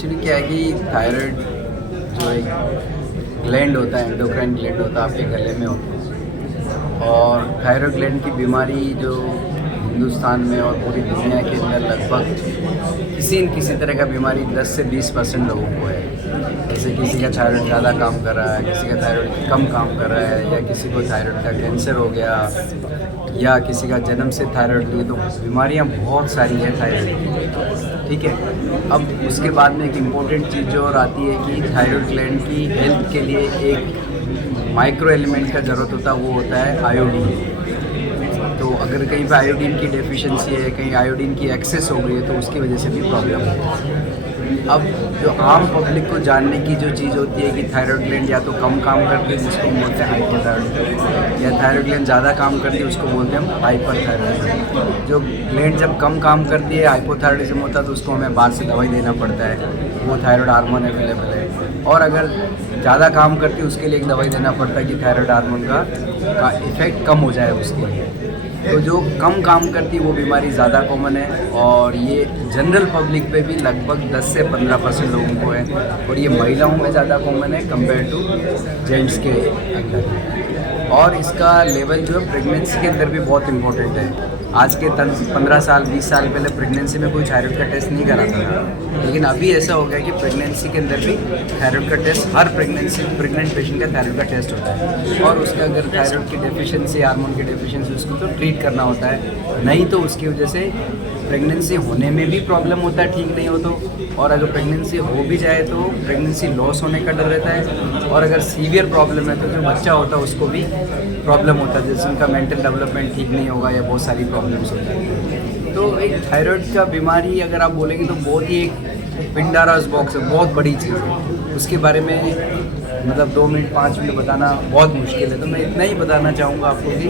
Actually क्या है कि थायराइड जो एक ग्लैंड होता है, एंडोक्राइन ग्लैंड होता है, आपके गले में होता है। और थायराइड ग्लैंड की बीमारी जो हिंदुस्तान में और पूरी दुनिया के अंदर लगभग किसी न किसी तरह का बीमारी 10 से 20% लोगों को है। जैसे किसी का थायराइड ज़्यादा काम कर रहा है, किसी का थायराइड कम काम कर रहा है, या किसी को थायराइड का कैंसर हो गया, या किसी का जन्म से थायराइड नहीं। तो बीमारियां बहुत सारी हैं थायराइड की, ठीक है। अब उसके बाद में एक इम्पॉर्टेंट चीज़ जो और आती है कि थायराइड ग्लैंड की हेल्थ के लिए एक माइक्रो एलिमेंट का ज़रूरत होता है, वो होता है आयोडीन। तो अगर कहीं पे आयोडीन की डेफिशिएंसी है, कहीं आयोडीन की एक्सेस हो गई है, तो उसकी वजह से भी प्रॉब्लम है। अब जो आम पब्लिक को जानने की जो चीज़ होती है कि थायराइड ग्लैंड या तो कम काम करती है, जिसको बोलते हैं हाइपोथायराइड, या थायराइड ग्लैंड ज़्यादा काम करती है, उसको बोलते हैं हम हाइपरथायराइड। जो ग्लैंड जब कम काम करती है, हाइपोथायराइडिज्म होता है, तो उसको हमें बाहर से दवाई देना पड़ता है, वो थायराइड हार्मोन अवेलेबल है। और अगर ज़्यादा काम करती है, उसके लिए एक दवाई देना पड़ता है कि थायराइड हार्मोन का इफेक्ट कम हो जाए उसके लिए। तो जो कम काम करती है वो बीमारी ज़्यादा कॉमन है, और ये जनरल पब्लिक पे भी लगभग 10 से 15% लोगों को है, और ये महिलाओं में ज़्यादा कॉमन है कंपेयर टू जेंट्स के अंदर। और इसका लेवल जो है प्रेगनेंसी के अंदर भी बहुत इंपॉर्टेंट है। आज के 15 साल 20 साल पहले प्रेगनेंसी में कोई थायराइड का टेस्ट नहीं कराता था, लेकिन अभी ऐसा हो गया कि प्रेगनेंसी के अंदर भी थायराइड का टेस्ट, हर प्रेग्नेंट पेशेंट का थायराइड का टेस्ट होता है। और उसका अगर थायराइड की डेफिशिएंसी, हार्मोन की डेफिशिएंसी, उसको तो ट्रीट करना होता है, नहीं तो उसकी वजह से प्रेगनेंसी होने में भी प्रॉब्लम होता है, ठीक नहीं हो तो। और अगर प्रेगनेंसी हो भी जाए तो प्रेगनेंसी लॉस होने का डर रहता है। और अगर सीवियर प्रॉब्लम है तो जो बच्चा होता है उसको भी प्रॉब्लम होता है, जैसे उनका मेंटल डेवलपमेंट ठीक नहीं होगा, या बहुत सारी प्रॉब्लम्स होती हैं। तो एक थायराइड का बीमारी अगर आप बोलेंगे तो बहुत ही एक पिंडारास बॉक्स है, बहुत बड़ी चीज़ है। उसके बारे में मतलब 2 मिनट 5 मिनट बताना बहुत मुश्किल है, तो मैं इतना ही बताना चाहूँगा आपको कि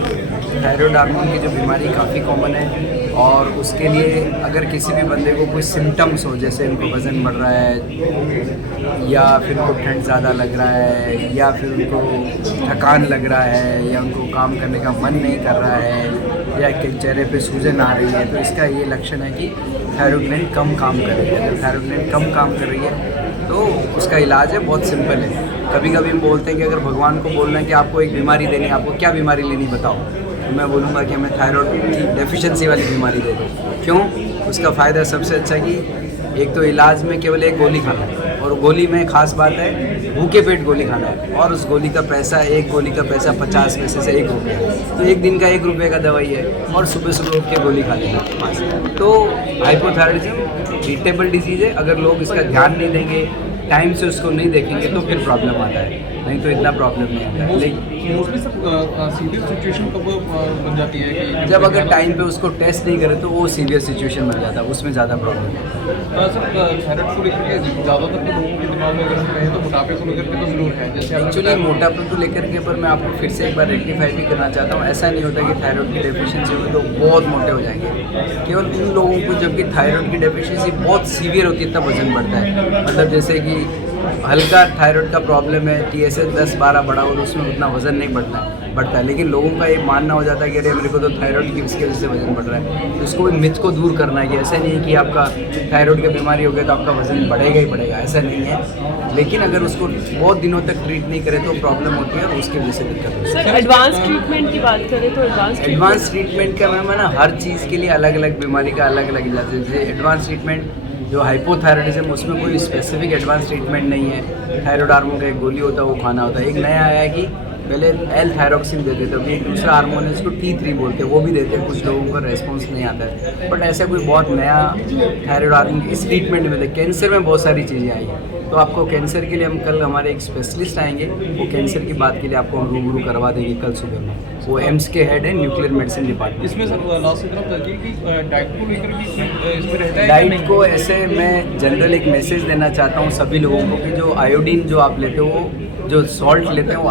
थायराइड हार्मोन की जो बीमारी काफ़ी कॉमन है। और उसके लिए अगर किसी भी बंदे को कोई सिम्टम्स हो, जैसे उनको वज़न बढ़ रहा है, या फिर उनको ठंड ज़्यादा लग रहा है, या फिर उनको थकान लग रहा है, या उनको काम करने का मन नहीं कर रहा है, या चेहरे पे सूजन आ रही है, तो इसका ये लक्षण है कि थायराइड ग्लैंड कम काम कर रही है। अगर थायराइड ग्लैंड कम काम कर रही है तो उसका इलाज है बहुत सिंपल है। कभी कभी हम बोलते हैं कि अगर भगवान को बोलना है कि आपको एक बीमारी देनी है, आपको क्या बीमारी लेनी बताओ, तो मैं बोलूँगा कि हमें थायराइड की डेफिशिएंसी वाली बीमारी दे दो। क्यों? उसका फ़ायदा सबसे अच्छा कि एक तो इलाज में केवल एक गोली खाना है, और गोली में खास बात है भूखे पेट गोली खाना है, और उस गोली का पैसा, एक गोली का पैसा 50 पैसे से 1 रुपया, तो एक दिन का 1 रुपये का दवाई है, और सुबह सुबह उठ के गोली खा लेना। तो हाइपोथायराइडिज्म ट्रीटेबल डिजीज़ है। अगर लोग इसका ध्यान नहीं देंगे, टाइम से उसको नहीं देखेंगे, तो फिर प्रॉब्लम आता है, नहीं तो इतना प्रॉब्लम नहीं आता है। लेकिन मोस्टली सब सीरियस सिचुएशन कब बन जाती है कि जब अगर टाइम पे उसको टेस्ट नहीं करे तो वो सीवियर सिचुएशन बन जाता है, उसमें ज़्यादा प्रॉब्लम है। सर थायराइड को लेकर के ज़्यादातर तो लोगों के दिमाग में अगर कहें तो मोटापे को लेकर के तो जरूर है। जैसे एक्चुअली मोटापे को लेकर के, पर मैं आपको फिर से एक बार रेक्टिफाई भी करना चाहता हूँ, ऐसा नहीं होता कि थायराइड की डेफिशिएंसी हुई तो बहुत मोटे हो जाएंगे। केवल उन लोगों को जबकि थायराइड की डेफिशिएंसी बहुत सीवियर होती है तब वजन बढ़ता है। मतलब जैसे कि हल्का थायराइड का प्रॉब्लम है, TSH 10-12 बढ़ा और उसमें उतना वजन नहीं बढ़ता है, लेकिन लोगों का ये मानना हो जाता है कि अरे मेरे को तो थायराइड की इसकी वजह से वजन बढ़ रहा है। तो इसको मिथ को दूर करना है कि ऐसा नहीं है कि आपका थायराइड की बीमारी हो गई तो आपका वजन बढ़ेगा ही बढ़ेगा, ऐसा नहीं है। लेकिन अगर उसको बहुत दिनों तक ट्रीट नहीं करें तो प्रॉब्लम होती है, और उसकी वजह से दिक्कत होती है। सर एडवांस ट्रीटमेंट की बात करें तो एडवांस ट्रीटमेंट का मैम है ना, हर चीज़ के लिए अलग अलग बीमारी का अलग अलग इलाज है। जैसे एडवांस ट्रीटमेंट जो हाइपोथायराइडिज्म, उसमें कोई स्पेसिफिक एडवांस ट्रीटमेंट नहीं है। थायराइड हार्मोन का एक गोली होता है, वो खाना होता है। एक नया आया है कि पहले L-थायरोक्सिन देते थे, अभी एक दूसरा हार्मोन है इसको T3 बोलते हैं, वो भी देते हैं। कुछ लोगों का रेस्पॉन्स नहीं आता है, बट ऐसा कोई बहुत नया थायराइड हार्मोन इस ट्रीटमेंट में कैंसर में बहुत सारी चीज़ें आई हैं। तो आपको कैंसर के लिए हम कल हमारे एक स्पेशलिस्ट आएंगे, वो कैंसर की बात के लिए आपको हम रूबरू करवा देंगे कल सुबह में। वो एम्स के हेड है, न्यूक्लियर मेडिसिन डिपार्टमेंट। इसमें सर लास्ट की तरफ तक कि डाइट को लेकर के इसमें रहता है डाइट को ऐसे मैं जनरल एक मैसेज देना चाहता हूँ सभी लोगों को कि जो आयोडीन जो आप लेते हो, जो सॉल्ट लेते हैं, वो